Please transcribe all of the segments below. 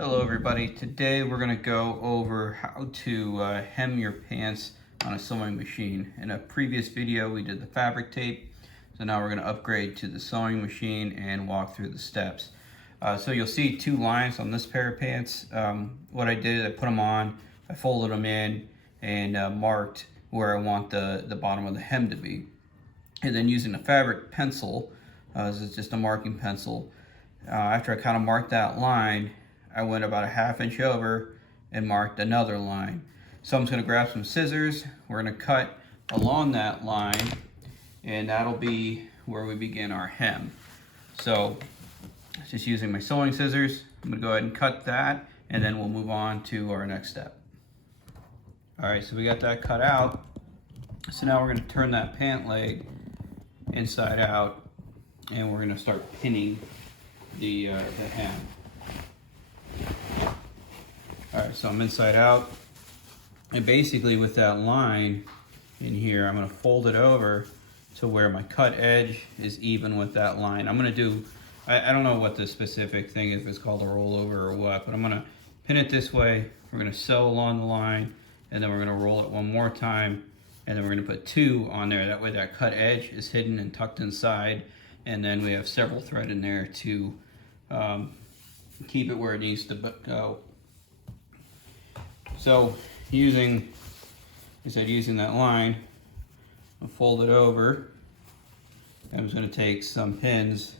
Hello everybody, today we're going to go over how to hem your pants on a sewing machine. In a previous video we did the fabric tape, so now we're going to upgrade to the sewing machine and walk through the steps. So you'll see two lines on this pair of pants. What I did, I put them on, I folded them in and marked where I want the bottom of the hem to be. And then using a fabric pencil, this is just a marking pencil, after I kind of marked that line, I went about a ½ inch over and marked another line. So I'm just going to grab some scissors. We're going to cut along that line, and that'll be where we begin our hem. So just using my sewing scissors, I'm going to go ahead and cut that, and then we'll move on to our next step. Alright, so we got that cut out. So now we're going to turn that pant leg inside out, and we're going to start pinning the hem. Alright, so I'm inside out, and basically with that line in here, I'm going to fold it over to where my cut edge is even with that line. I'm going to do, I don't know what the specific thing is, if it's called a rollover or what, but I'm going to pin it this way. We're going to sew along the line, and then we're going to roll it one more time, and then we're going to put 2 on there. That way that cut edge is hidden and tucked inside, and then we have several thread in there to keep it where it needs to go. So using that line, I'll fold it over. I'm just going to take some pins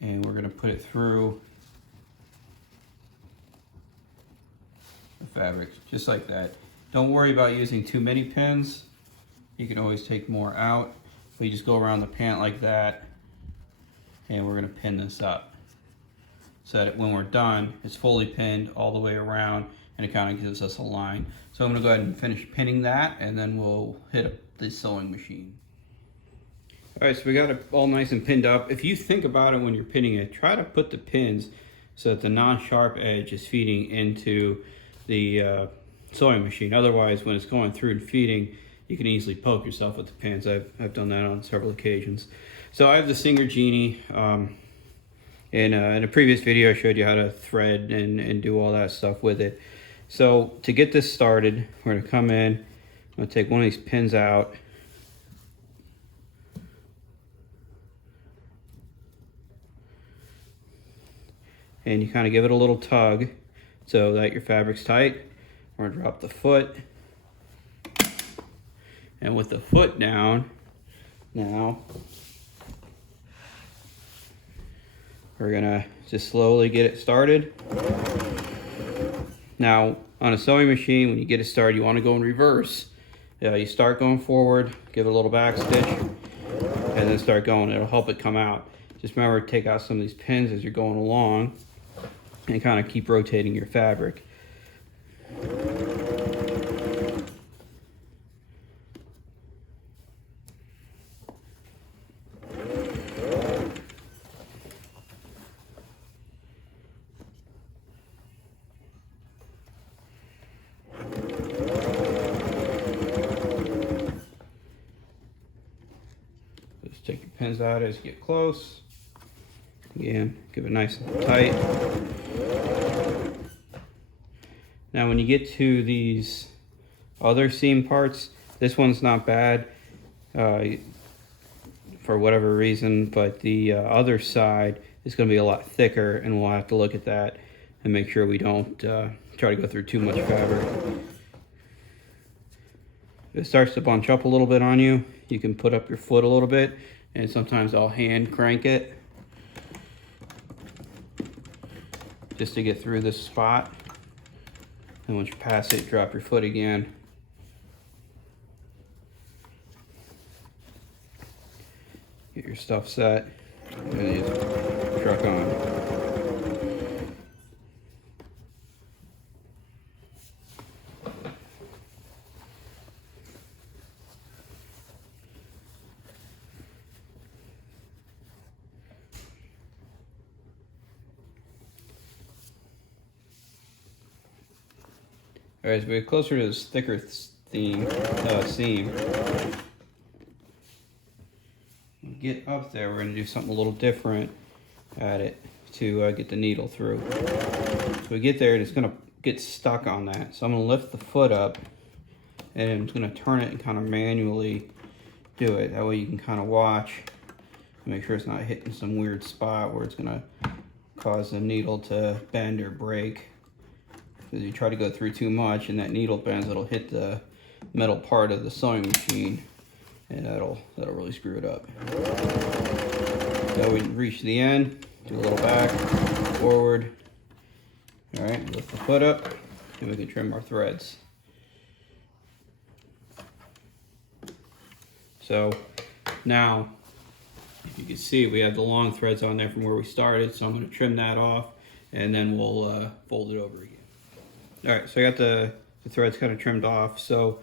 and we're going to put it through the fabric, just like that. Don't worry about using too many pins. You can always take more out. But you just go around the pant like that, and we're going to pin this up so that when we're done, it's fully pinned all the way around, and it kind of gives us a line. So I'm going to go ahead and finish pinning that, and then we'll hit up the sewing machine. Alright, so we got it all nice and pinned up. If you think about it when you're pinning it, try to put the pins so that the non-sharp edge is feeding into the sewing machine. Otherwise, when it's going through and feeding, you can easily poke yourself with the pins. I've done that on several occasions. So I have the Singer Genie. In a previous video, I showed you how to thread and do all that stuff with it. So to get this started, we're going to come in, I'm going to take one of these pins out. And you kind of give it a little tug so that your fabric's tight. We're going to drop the foot. And with the foot down, now we're gonna just slowly get it started. Now, on a sewing machine, when you get it started, you want to go in reverse. You start going forward, give it a little back stitch, and then start going. It'll help it come out. Just remember to take out some of these pins as you're going along, and kind of keep rotating your fabric. Just take your pins out as you get close. Again, give it nice and tight. Now when you get to these other seam parts, this one's not bad for whatever reason, but the other side is going to be a lot thicker, and we'll have to look at that and make sure we don't try to go through too much fabric. If it starts to bunch up a little bit on you, you can put up your foot a little bit, and sometimes I'll hand crank it just to get through this spot. And once you pass it, drop your foot again. Get your stuff set, and then you just truck on. Alright, as we get closer to this thicker seam, get up there, we're going to do something a little different at it. to get the needle through. So we get there and it's gonna get stuck on that. So I'm gonna lift the foot up and I'm gonna turn it and kind of manually do it. That way you can kind of watch and make sure it's not hitting some weird spot where it's gonna cause the needle to bend or break. Because you try to go through too much and that needle bends, it'll hit the metal part of the sewing machine and that'll really screw it up. So we reach the end, do a little back, forward. All right, lift the foot up and we can trim our threads. So now, if you can see, we have the long threads on there from where we started, so I'm going to trim that off and then we'll fold it over again. All right, so I got the threads kind of trimmed off. So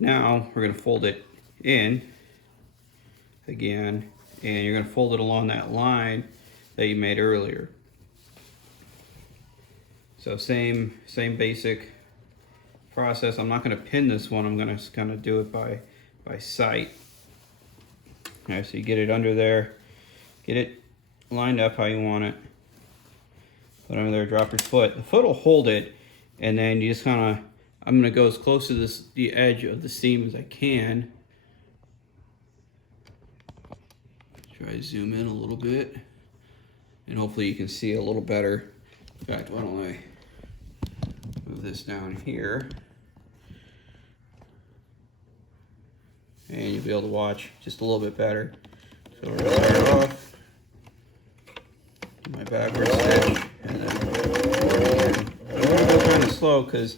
now we're going to fold it in again, and you're going to fold it along that line that you made earlier. So same basic process. I'm not going to pin this one. I'm going to kind of do it by sight. All right, so you get it under there, get it lined up how you want it. Put it under there, drop your foot. The foot will hold it, and then you just kind of, I'm going to go as close to the edge of the seam as I can. Try to zoom in a little bit, and hopefully you can see a little better. In fact, why don't I move this down here, and you'll be able to watch just a little bit better. So we're going to start off, do my backward stitch, and then forward again. I'm going to go kind of slow because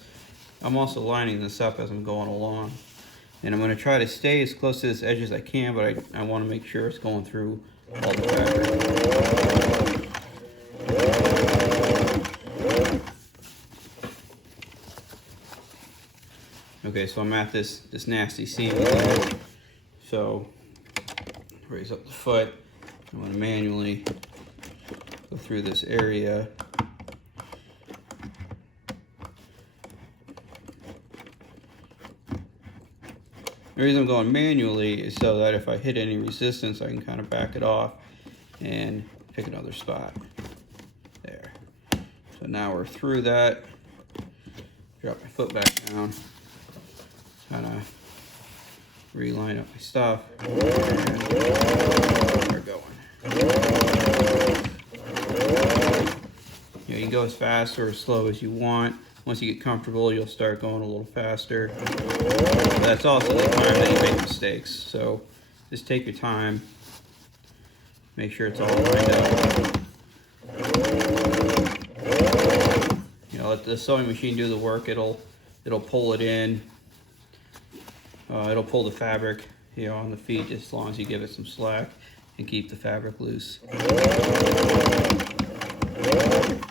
I'm also lining this up as I'm going along. And I'm going to try to stay as close to this edge as I can, but I want to make sure it's going through all the fabric. Okay, so I'm at this nasty seam again. So raise up the foot. I'm going to manually go through this area. The reason I'm going manually is so that if I hit any resistance, I can kind of back it off and pick another spot. There. So now we're through that. Drop my foot back down. Kind of reline up my stuff. And we're going. You can go as fast or as slow as you want. Once you get comfortable, you'll start going a little faster. But that's also the time that you make mistakes. So just take your time. Make sure it's all lined up. You know, let the sewing machine do the work. It'll pull it in. It'll pull the fabric, you know, on the feet just as long as you give it some slack and keep the fabric loose.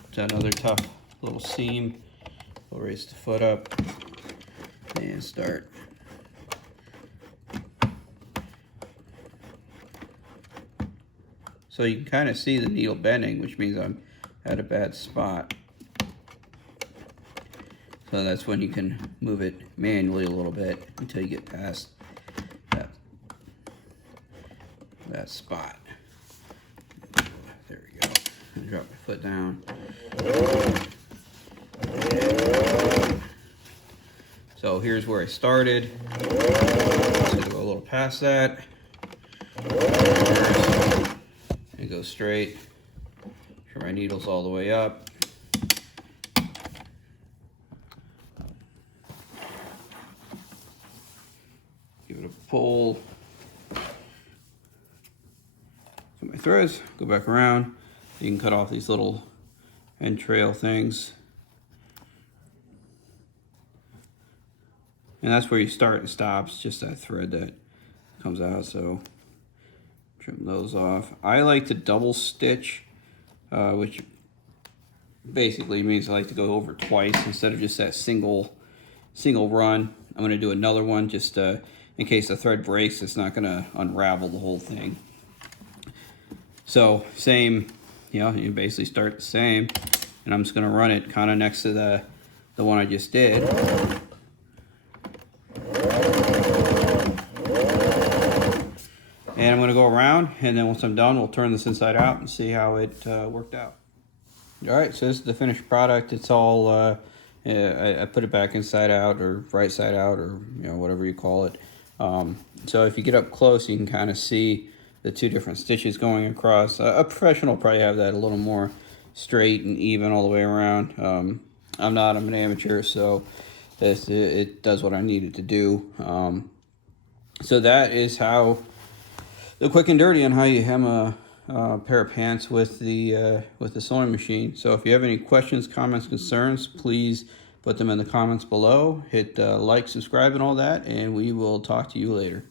It's another tough little seam. We'll raise the foot up and start. So you can kind of see the needle bending, which means I'm at a bad spot. So that's when you can move it manually a little bit until you get past that spot. There we go. And drop my foot down. So here's where I started. Just gonna go a little past that. And go straight. Sure my needle's all the way up. Give it a pull. Put my threads, go back around. You can cut off these little entrail things. And that's where you start and stops, just that thread that comes out, so trim those off. I like to double stitch, which basically means I like to go over twice instead of just that single run. I'm gonna do another one just in case the thread breaks, it's not gonna unravel the whole thing. So same, you know, you basically start the same, and I'm just gonna run it kind of next to the one I just did. And I'm going to go around, and then once I'm done, we'll turn this inside out and see how it worked out. All right, so this is the finished product. It's all, I put it back inside out or right side out, or whatever you call it. So if you get up close, you can kind of see the two different stitches going across. A professional will probably have that a little more straight and even all the way around. I'm not, I'm an amateur, so it does what I need it to do. So that is how the quick and dirty on how you hem a pair of pants with the sewing machine. So if you have any questions, comments, concerns, please put them in the comments below. Hit like, subscribe, and all that, and we will talk to you later.